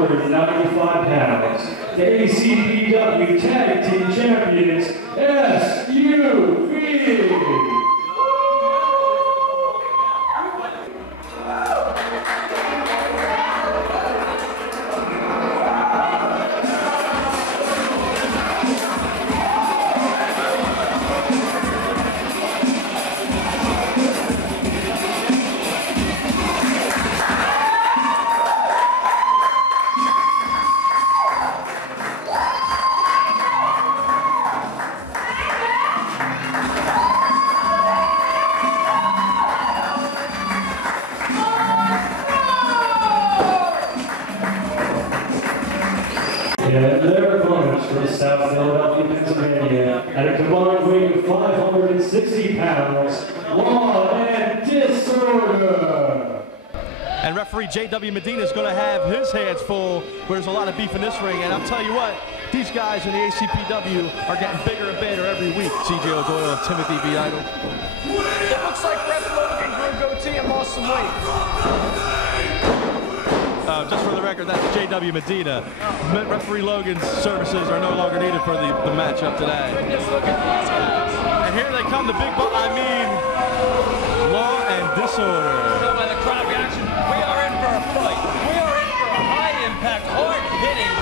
195 pounds, the ACPW Tag Team Champions, SUV. And their opponents from South Philadelphia, Pennsylvania, at a combined weight of 560 pounds, Law and Disorder. And referee J.W. Medina is going to have his hands full, where there's a lot of beef in this ring. And I'll tell you what, these guys in the ACPW are getting bigger and better every week. C.J. O'Doyle and Timothy B. Idle. It looks like Ref Logan grew a goatee and lost some weight. Just for the record, that's J.W. Medina. Referee Logan's services are no longer needed for the matchup today. Just look at these guys. And here they come, the big Law and Disorder. By the crowd reaction, we are in for a fight. We are in for a high-impact, hard-hitting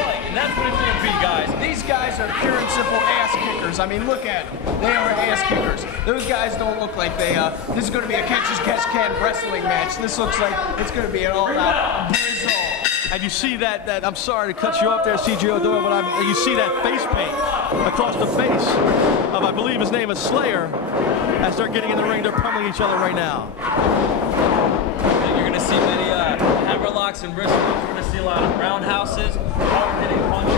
fight, and that's what it's going to be, guys. These guys are pure and simple ass kickers. I mean, look at them. They are ass kickers. Those guys don't look like they, this is going to be a catch-as-catch-can wrestling match. This looks like it's going to be an all-out brizzle. And you see that, I'm sorry to cut you off there, C.J. O'Doyle, but you see that face paint across the face of, I believe his name is Slayer. As they're getting in the ring, they're pummeling each other right now. You're going to see many hammerlocks and wrist locks. You're going to see a lot of roundhouses, hard-hitting punches.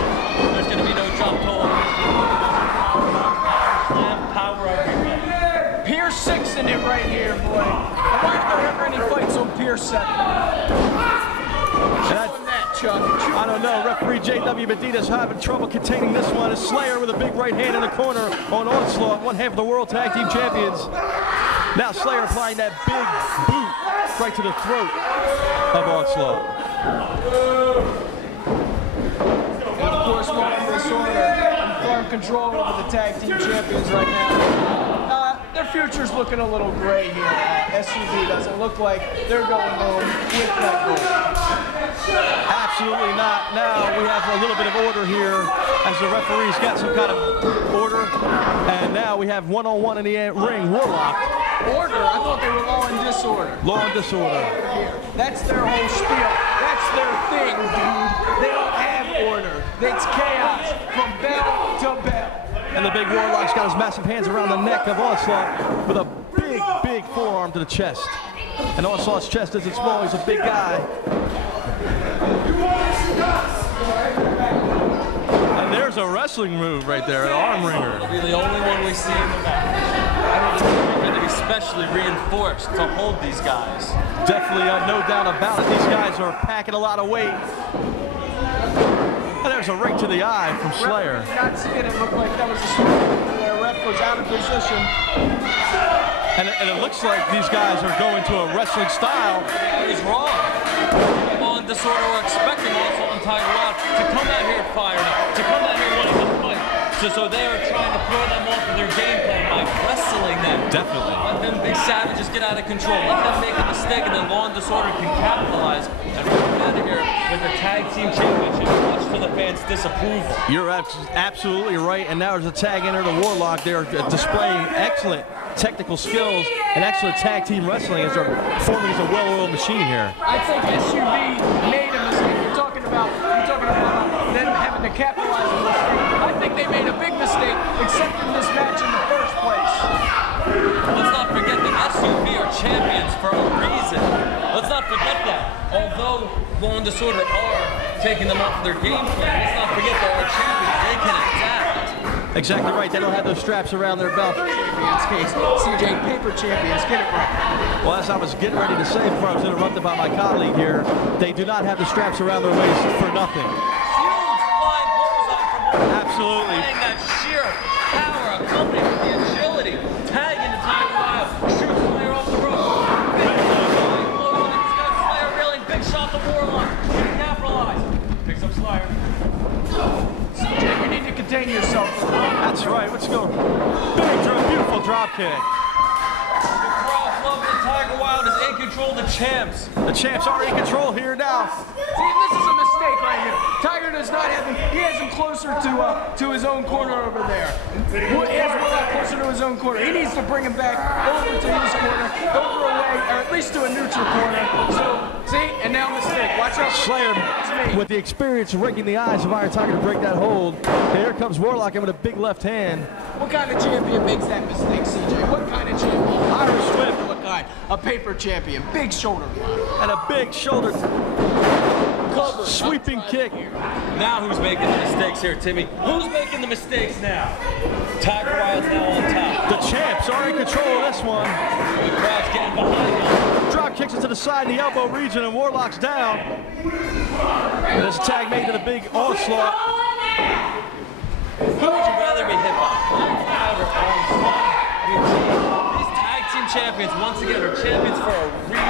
There's going to be no jump hold. Power everywhere. Pier 6 in it right here, boy. I wonder if there ever any fights on Pier 7. I don't know. Referee J.W. Medina's having trouble containing this one. As Slayer with a big right hand in the corner on Onslaught, one half of the World Tag Team Champions. Now Slayer applying that big boot right to the throat of Onslaught. And of course, Law and Disorder in firm control over the Tag Team Champions right now. Their future's looking a little gray here. SUV doesn't look like they're going home with that goal. Absolutely not. Now we have a little bit of order here as the referee's got some kind of order. And now we have one-on-one in the ring. Warlock. Order? I thought they were Law and Disorder. Law and Disorder. That's their whole spiel. That's their thing, dude. They don't have order. It's chaos from bell to bell. And the big Warlock's got his massive hands around the neck of Onslaught with a big, big forearm to the chest. And Onslaught's chest isn't small, he's a big guy. And there's a wrestling move right there, an arm wringer. It'll be the only one we see in the match. I don't think we're going to be specially reinforced to hold these guys. Definitely, no doubt about it. These guys are packing a lot of weight. And there's a ring to the eye from Slayer. Not seeing it look like that was a swing. Their ref was out of position. And it looks like these guys are going to a wrestling style. He's wrong. Law and Disorder were expecting Onslaught and Tyger to come out here fired up, to come out here wanting to fight. So they are trying to throw them off of their game plan by wrestling them. Definitely. Let them big savages get out of control. Let them make a mistake, and then Law and Disorder can capitalize and run out of here with the Tag Team Championship, much to the fans' disapproval. You're absolutely right. And now there's a tag enter the Warlock. They're displaying excellent technical skills and excellent tag team wrestling as they're forming as a well-oiled machine here. I think SUV made a mistake. You're talking about them having to capitalize on this. I think they made a big mistake accepting this match in the first place. Let's not forget the SUV are champions for a reason. Let's not forget that. Although Law and Disorder are taking them off their game plan, let's not forget they are champions. They can attack. Exactly right. They don't have those straps around their belt. Champions case. CJ Paper Champions. Get it right. Well, as I was getting ready to say before I was interrupted by my colleague here, they do not have the straps around their waist for nothing. Huge flying bullseye from Absolutely. that sheer power accompanied with the agility. Tag into Tyger, shoots Slayer off the rope. Big flying blow, and he's got Slayer reeling. Big shot to Warlock. Capitalize. yourself. That's right. What's going? Beautiful drop kick. Tyger Wylde is in control of the champs. The champs are in control here now. See, this is a mistake right here. Tiger does not have him. He has him closer to his own corner over there. He has Warlock closer to his own corner. He needs to bring him back over to his corner, over away, or at least to a neutral corner. So, see, and now mistake. Watch out. Slayer, with the experience rigging the eyes of Iron Tiger to break that hold. And here comes Warlock in with a big left hand. What kind of champion makes that mistake, CJ? What kind of champion? Irish whip. What kind? A paper champion. Big shoulder block. And a big shoulder cover. Sweeping kick. Now who's making the mistakes here, Timmy? Who's making the mistakes now? Tiger Wylde's now on top. The champs are in control of this one. The crowd's getting behind him. Drop kicks it to the side in the elbow region, and Warlock's down. And there's a tag made to the big Onslaught. Who would you rather be hit by? Tyger or Onslaught? These tag team champions, once again, are champions for a reason.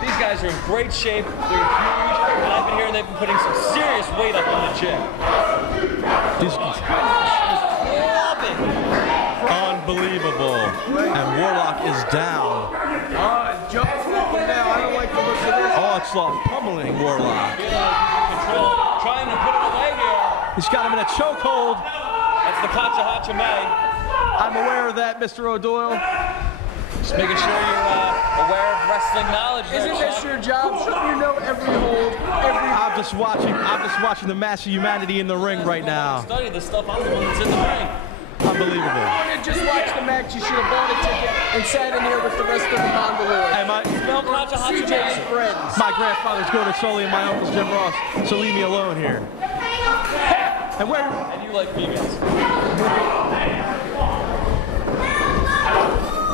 These guys are in great shape. They're huge. And I've been hearing they've been putting some serious weight up in the gym. Unbelievable. And Warlock is down. Jump now. I don't like the look of this. Onslaught pummeling Warlock. Control, trying to put it away here. He's got him in a chokehold. That's the Kacha Hachime. I'm aware of that, Mr. O'Doyle. Just making sure you're aware of wrestling knowledge. Isn't this your job? Shouldn't you know every hold, every... I'm just watching the mass of humanity in the ring right now. Study this stuff. I'm the one that's in the ring. Unbelievable. If you just watch the match, you should have bought a ticket and sat in here with the rest of the Mongoloids. Hey, CJ's friends. my grandfather's going to Soli and my uncle's Jim Ross, so leave me alone here. And where? And you like females.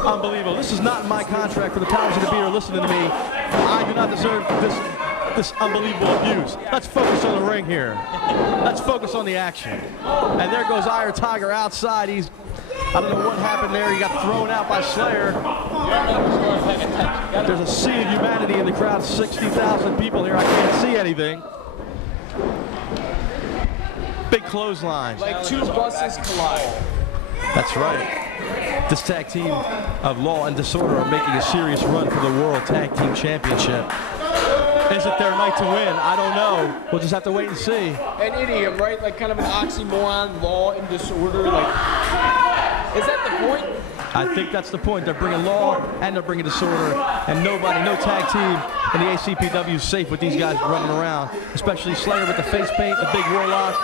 Unbelievable. This is not in my contract for the powers that be are listening to me. I do not deserve this unbelievable abuse. Let's focus on the ring here. Let's focus on the action. And there goes Iron Tiger outside. I don't know what happened there. He got thrown out by Slayer. There's a sea of humanity in the crowd. 60,000 people here. I can't see anything. Big clothesline. Like two buses collide. That's right. This tag team of Law and Disorder are making a serious run for the World Tag Team Championship. Is it their night to win? I don't know. We'll just have to wait and see. An idiom, right? Like kind of an oxymoron, Law and Disorder. Like, is that the point? I think that's the point. They're bringing Law and they're bringing Disorder. And no tag team in the ACPW is safe with these guys running around. Especially Slayer with the face paint, the big Warlock.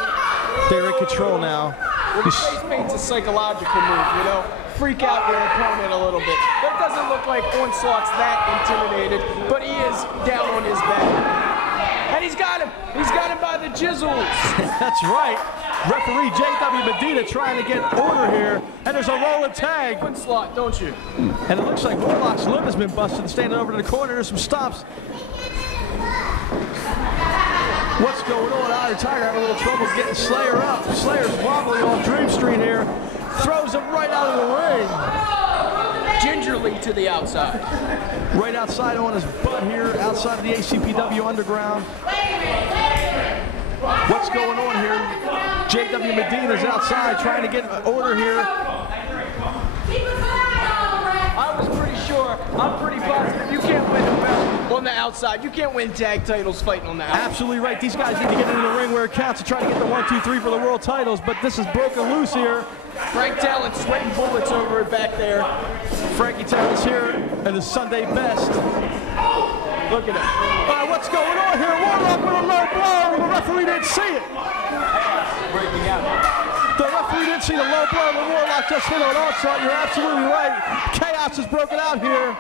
They're in control now. Well, the face paint's a psychological move, you know? Freak out your opponent a little bit. That doesn't look like Onslaught's that intimidated, but he is down on his back. And he's got him. He's got him by the jizzles. That's right. Referee J.W. Medina trying to get order here. And there's a rolling tag. Onslaught, don't you? And it looks like Warlock's lip has been busted, standing over to the corner. There's some stops. What's going on? Iron Tiger having a little trouble getting Slayer up. Slayer's wobbling on Dream Street here. Throws him right out of the ring. Gingerly to the outside. Right outside on his butt here, outside of the ACPW underground. What's going on here? J.W. Medina's outside trying to get order here. I was pretty sure, I'm pretty positive you can't win a belt on the outside. You can't win tag titles fighting on the outside. Absolutely right. These guys need to get into the ring where it counts to try to get the 1, 2, 3 for the world titles, but this is broken loose here. Frank Talent sweating bullets over it back there. Frankie Talent's here at his Sunday best. Look at it. What's going on here? Warlock with a low blow. The referee didn't see it. Breaking out. The referee didn't see the low blow. The Warlock just hit on Onslaught. You're absolutely right. Chaos is broken out here.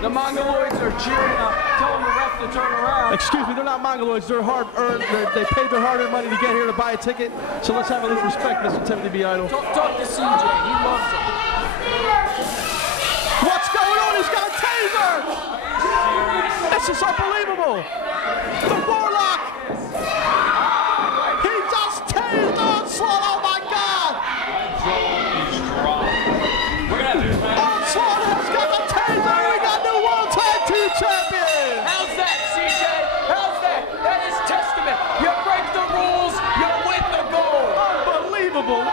The Mongoloids are cheering up, telling the ref to turn around. Excuse me, they're not Mongoloids. They're hard-earned. They paid their hard-earned money to get here to buy a ticket. So let's have a little respect, Mr. Timothy B. Idol. Talk to CJ. He loves him. What's going on? He's got a taser! This is unbelievable. The Warlock. He just tased Onslaught. Oh my God! Onslaught has got the taser. We got new World Tag Team Champion. How's that, CJ? How's that? That is testament. You break the rules, you win the goal. Unbelievable.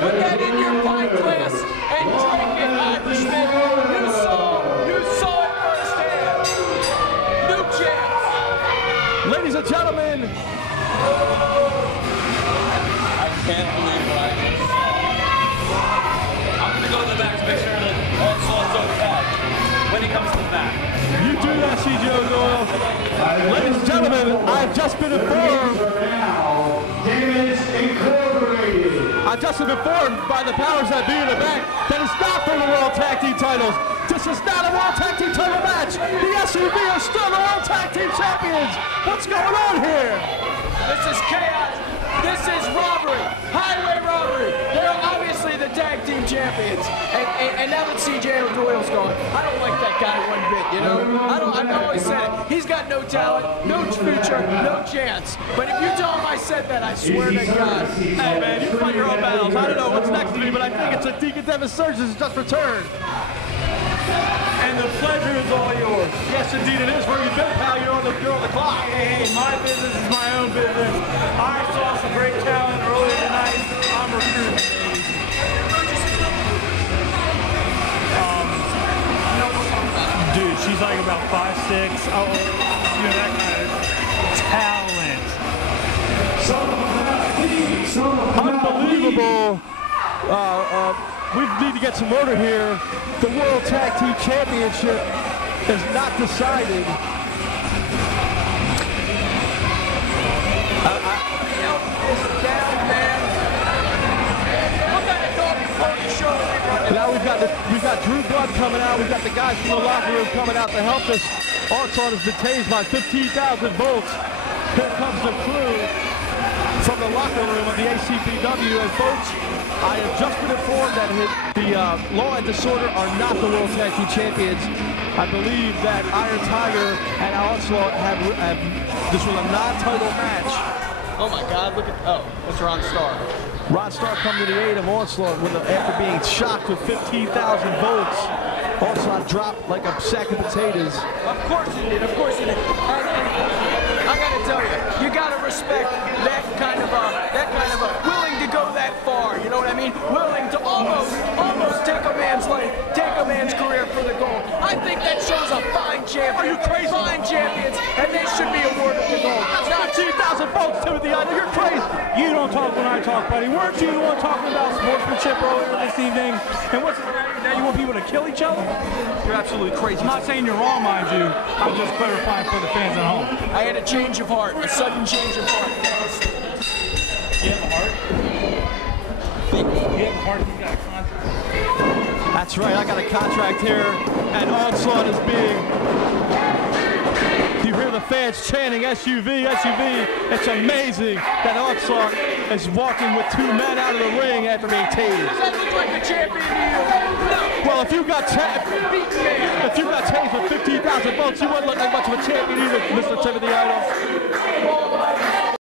Put that in your pint glass and drink it, Irishman. You saw it firsthand. New champs. Ladies and gentlemen. I can't believe what I just saw. I'm going to go to the back to make sure that Onslaught's okay when he comes to the back. You do that, CJ O'Doyle. Ladies and gentlemen, I've just been informed. I've just been informed by the powers that be in the back that it's not for the World Tag Team titles. This is not a World Tag Team title match. The SUV are still the World Tag Team champions. What's going on here? This is chaos. This is robbery. Highway robbery. They're obviously the tag team champions. And now that CJ O'Doyle's gone, I don't like that guy one bit, you know? I've always said it. He's got no talent, no future, no chance. But if you tell him I said that, I swear to God. Hey, man, you fight your own battles. I don't know what's next to me, but I think it's a Deacon Devin Surgeons has just returned. And the pleasure is all yours. Yes, indeed it is. Where you been, pal? You're on the clock. Hey, my business is my own business. I saw some great talent earlier tonight. I'm recruiting, baby. Dude, she's like about 5'6". Oh, you know, that kind of talent. Unbelievable. We need to get some order here. The World Tag Team Championship is not decided. Now we've got Drew Blood coming out. We've got the guys from the locker room coming out to help us. Onslaught has been tased by 15,000 volts. Here comes the crew from the locker room of the ACPW. And folks, I have just been informed that the Law and Disorder are not the World Tag Team Champions. I believe that Iron Tyger and Onslaught have this was a non-title match. Oh my God, look at, that's Ron Starr. Ron Starr coming to the aid of Onslaught after being shocked with 15,000 volts. Onslaught dropped like a sack of potatoes. Of course he did, of course he did. I gotta tell you, you gotta respect that kind of willing to go that far, you know what I mean? Willing to almost take a man's life, take a man's career for the goal. I think that shows a fine champion. Are you crazy? Fine champions, and they should be awarded the gold. Not 2,000 volts, Timothy. I know you're crazy. You don't talk when I talk, buddy. Weren't you the one talking about sportsmanship earlier this evening? And what's now you want people to kill each other? You're absolutely crazy. I'm not saying you're wrong, mind you. I'm just clarifying for the fans at home. I had a change of heart, a sudden change of heart. You have a heart? You have a heart, you got a contract. That's right, I got a contract here, and Onslaught is being... You hear the fans chanting, SUV, SUV. It's amazing that Onslaught is walking with two men out of the ring after being tased. Does that look like a champion to you? No. Well, if you got tased with 15,000 volts, you wouldn't look like much of a champion either, Mr. Timothy Idol. Well,